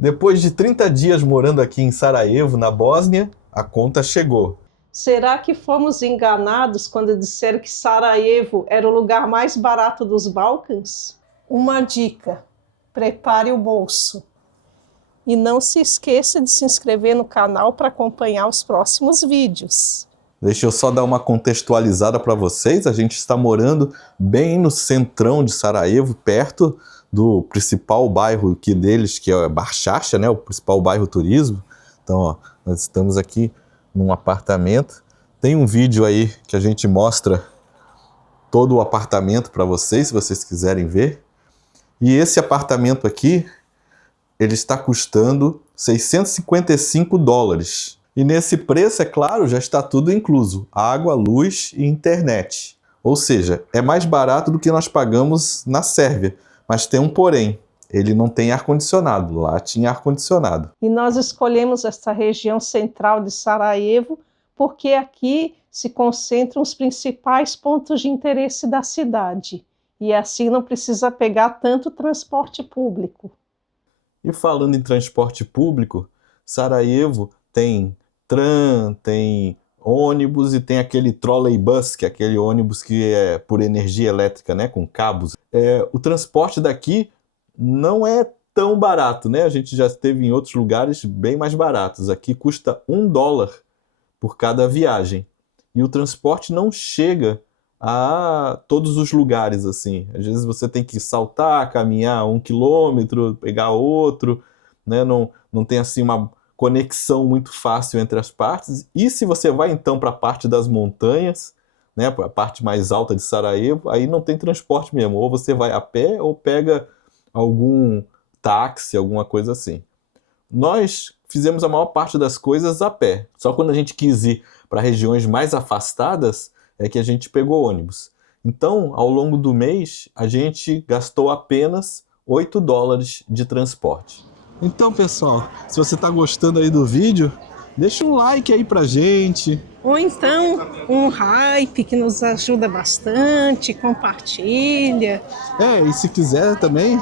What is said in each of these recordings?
Depois de 30 dias morando aqui em Sarajevo, na Bósnia, a conta chegou. Será que fomos enganados quando disseram que Sarajevo era o lugar mais barato dos Balcãs? Uma dica: prepare o bolso. E não se esqueça de se inscrever no canal para acompanhar os próximos vídeos. Deixa eu só dar uma contextualizada para vocês. A gente está morando bem no centrão de Sarajevo, perto do principal bairro aqui deles, que é Barchacha, né? O principal bairro turismo. Então, ó, nós estamos aqui num apartamento. Tem um vídeo aí que a gente mostra todo o apartamento para vocês, se vocês quiserem ver. E esse apartamento aqui, ele está custando $655. E nesse preço, é claro, já está tudo incluso. Água, luz e internet. Ou seja, é mais barato do que nós pagamos na Sérvia. Mas tem um porém. Ele não tem ar-condicionado. Lá tinha ar-condicionado. E nós escolhemos esta região central de Sarajevo porque aqui se concentram os principais pontos de interesse da cidade. E assim não precisa pegar tanto transporte público. E falando em transporte público, Sarajevo tem tram, tem ônibus e tem aquele trolleybus, que é aquele ônibus que é por energia elétrica, né, com cabos. O transporte daqui não é tão barato, né? A gente já esteve em outros lugares bem mais baratos. Aqui custa $1 por cada viagem. E o transporte não chega a todos os lugares, assim. Às vezes você tem que saltar, caminhar 1 quilômetro, pegar outro, né? Não tem assim uma conexão muito fácil entre as partes. E se você vai então para a parte das montanhas, né, a parte mais alta de Sarajevo, aí não tem transporte mesmo. Ou você vai a pé ou pega algum táxi, alguma coisa assim. Nós fizemos a maior parte das coisas a pé. Só quando a gente quis ir para regiões mais afastadas é que a gente pegou ônibus. Então, ao longo do mês, a gente gastou apenas $8 de transporte. Então, pessoal, se você está gostando aí do vídeo, deixa um like aí pra gente. Ou então um hype que nos ajuda bastante, compartilha. E se quiser também,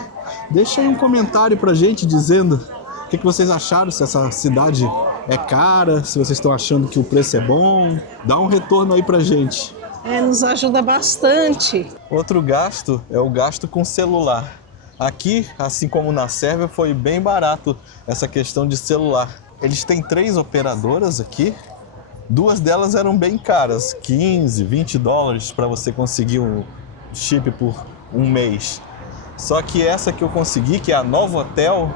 deixa aí um comentário pra gente dizendo o que vocês acharam, se essa cidade é cara, se vocês estão achando que o preço é bom. Dá um retorno aí pra gente. Nos ajuda bastante. Outro gasto é o gasto com celular. Aqui, assim como na Sérvia, foi bem barato essa questão de celular. Eles têm 3 operadoras aqui. 2 delas eram bem caras, $15, $20 para você conseguir um chip por um mês. Só que essa que eu consegui, que é a Novotel,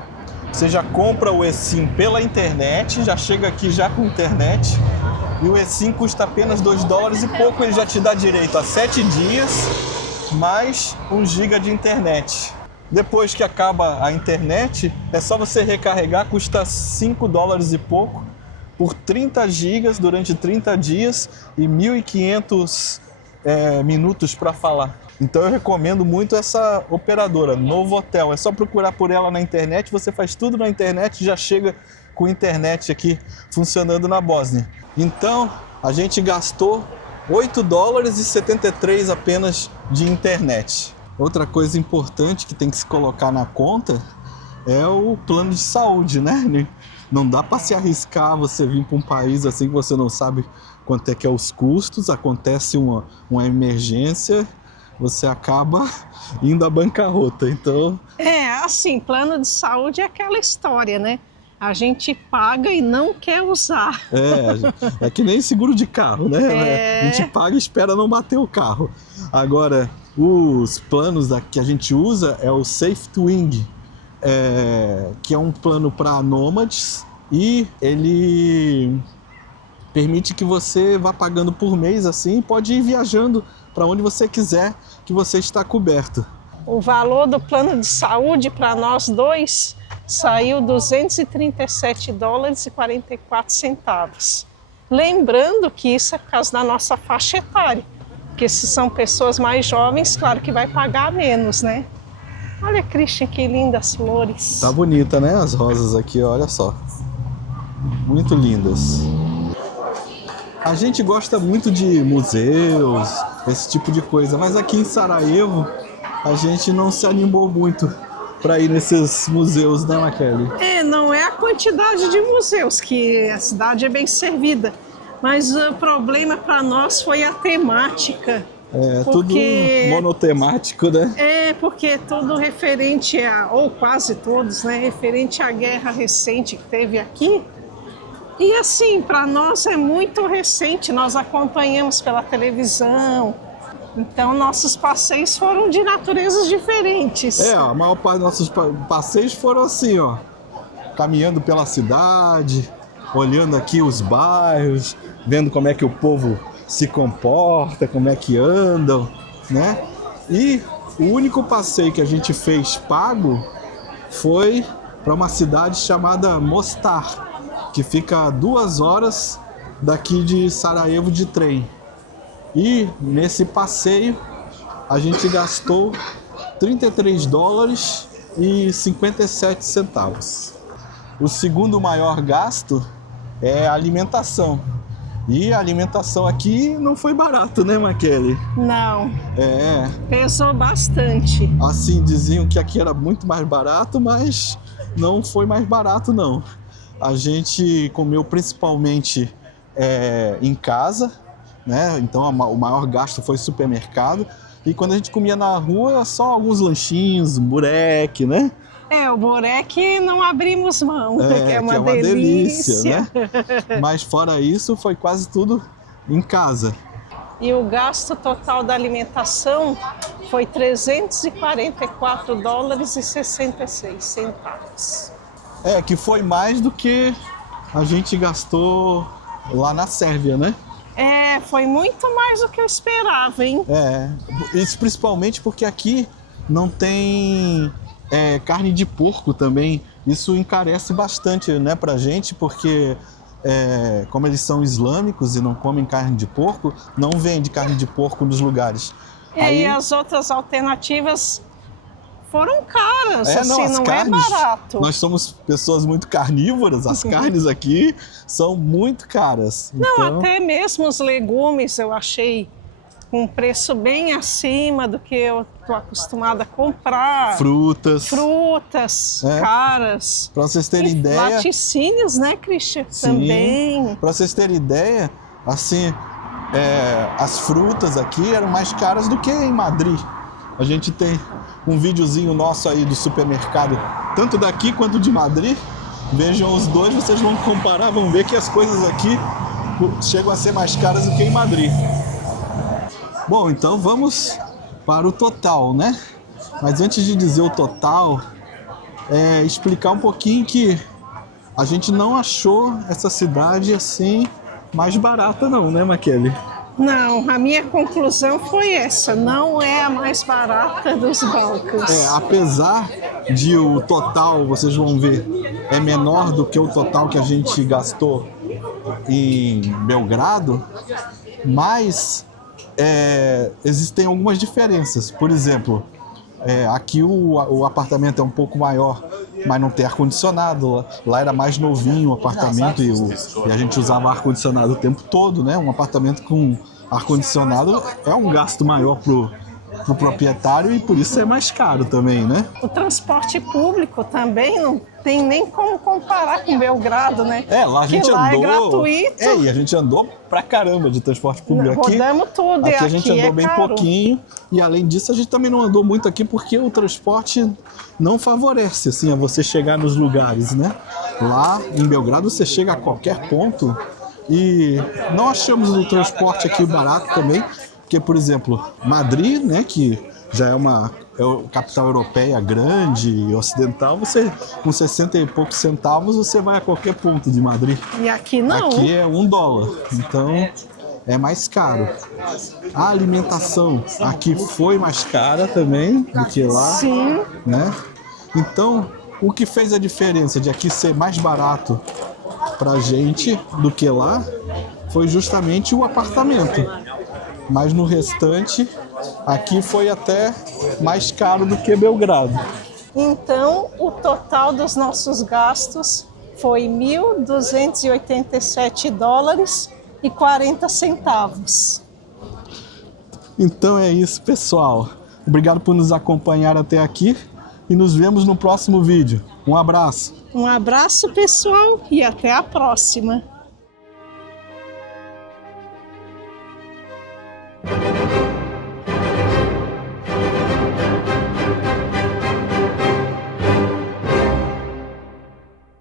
você já compra o eSIM pela internet, já chega aqui já com internet, e o eSIM custa apenas $2 e pouco, ele já te dá direito a 7 dias, mais 1 GB de internet. Depois que acaba a internet, é só você recarregar, custa $5 e pouco, por 30 GB durante 30 dias e 1.500 minutos para falar. Então eu recomendo muito essa operadora, Novotel. É só procurar por ela na internet, você faz tudo na internet e já chega com internet aqui funcionando na Bósnia. Então a gente gastou $8,73 apenas de internet. Outra coisa importante que tem que se colocar na conta é o plano de saúde, né? Não dá para se arriscar você vir para um país assim que você não sabe quanto é que é os custos, acontece uma emergência, você acaba indo à bancarrota. Então, assim, plano de saúde é aquela história, né? A gente paga e não quer usar. É que nem seguro de carro, né? A gente paga e espera não bater o carro. Agora, os planos que a gente usa é o SafeTwing, que é um plano para nômades e ele permite que você vá pagando por mês assim e pode ir viajando para onde você quiser que você está coberto. O valor do plano de saúde para nós dois saiu $237,44. Lembrando que isso é por causa da nossa faixa etária, porque se são pessoas mais jovens, claro que vai pagar menos, né? Olha, Christian, que lindas flores. Tá bonita, né? As rosas aqui, olha só. Muito lindas. A gente gosta muito de museus, esse tipo de coisa, mas aqui em Sarajevo a gente não se animou muito para ir nesses museus, né, Maquele? Não é a quantidade de museus, que a cidade é bem servida, mas o problema para nós foi a temática. Tudo monotemático, né? Porque tudo referente ou quase todos, né, referente à guerra recente que teve aqui. E assim, para nós é muito recente, nós acompanhamos pela televisão. Então, nossos passeios foram de naturezas diferentes. A maior parte dos nossos passeios foram assim, ó. Caminhando pela cidade, olhando aqui os bairros, vendo como é que o povo se comporta, como é que andam, né? E o único passeio que a gente fez pago foi para uma cidade chamada Mostar, que fica a 2 horas daqui de Sarajevo de trem. E nesse passeio a gente gastou $33,57. O segundo maior gasto é a alimentação. E a alimentação aqui não foi barato, né, Maquele? Não. Pesou bastante. Assim, diziam que aqui era muito mais barato, mas não foi mais barato, não. A gente comeu principalmente em casa, né? Então o maior gasto foi supermercado. E quando a gente comia na rua, só alguns lanchinhos, bureque, né? O bureque não abrimos mão, que é uma delícia, né? Mas fora isso, foi quase tudo em casa. E o gasto total da alimentação foi $344,66. Que foi mais do que a gente gastou lá na Sérvia, né? Foi muito mais do que eu esperava, hein? Isso principalmente porque aqui não tem carne de porco também. Isso encarece bastante, né, pra gente, porque como eles são islâmicos e não comem carne de porco, não vende carne de porco nos lugares. E as outras alternativas foram caras, não carnes, é barato. Nós somos pessoas muito carnívoras, as carnes aqui são muito caras. Não, até mesmo os legumes eu achei com um preço bem acima do que eu estou acostumada a comprar. Frutas. Caras. Para vocês terem ideia... Laticínios, né, Christian? Sim. Também. Para vocês terem ideia, assim, as frutas aqui eram mais caras do que em Madrid. A gente tem um videozinho nosso aí do supermercado, tanto daqui quanto de Madrid. Vejam os dois, vocês vão comparar, vão ver que as coisas aqui chegam a ser mais caras do que em Madrid. Bom, então vamos para o total, né? Mas antes de dizer o total, explicar um pouquinho que a gente não achou essa cidade assim mais barata não, né, Maquele? Não, a minha conclusão foi essa, não é a mais barata dos Balcãs. Apesar de o total, vocês vão ver, é menor do que o total que a gente gastou em Belgrado, mas existem algumas diferenças. Por exemplo, aqui o apartamento é um pouco maior, mas não tem ar-condicionado. Lá era mais novinho o apartamento e a gente usava ar-condicionado o tempo todo, né? Um apartamento com ar-condicionado é um gasto maior pro proprietário e por isso é mais caro também, né? O transporte público também não tem nem como comparar com Belgrado, né? Lá a gente andou... é gratuito. E a gente andou pra caramba de transporte público aqui. Rodamos tudo, aqui a gente andou bem caro. pouquinho. E além disso, a gente também não andou muito aqui porque o transporte não favorece, assim, a você chegar nos lugares, né? Lá em Belgrado você chega a qualquer ponto e não achamos o transporte aqui barato também. Porque, por exemplo, Madrid, né, que já é uma capital europeia grande e ocidental, você com 60 e poucos centavos você vai a qualquer ponto de Madrid. E aqui não. Aqui é $1, então é mais caro. A alimentação aqui foi mais cara também do que lá. Sim. Né? Então, o que fez a diferença de aqui ser mais barato pra gente do que lá foi justamente o apartamento. Mas no restante, aqui foi até mais caro do que Belgrado. Então, o total dos nossos gastos foi $1.287,40. Então é isso, pessoal. Obrigado por nos acompanhar até aqui e nos vemos no próximo vídeo. Um abraço! Um abraço, pessoal, e até a próxima!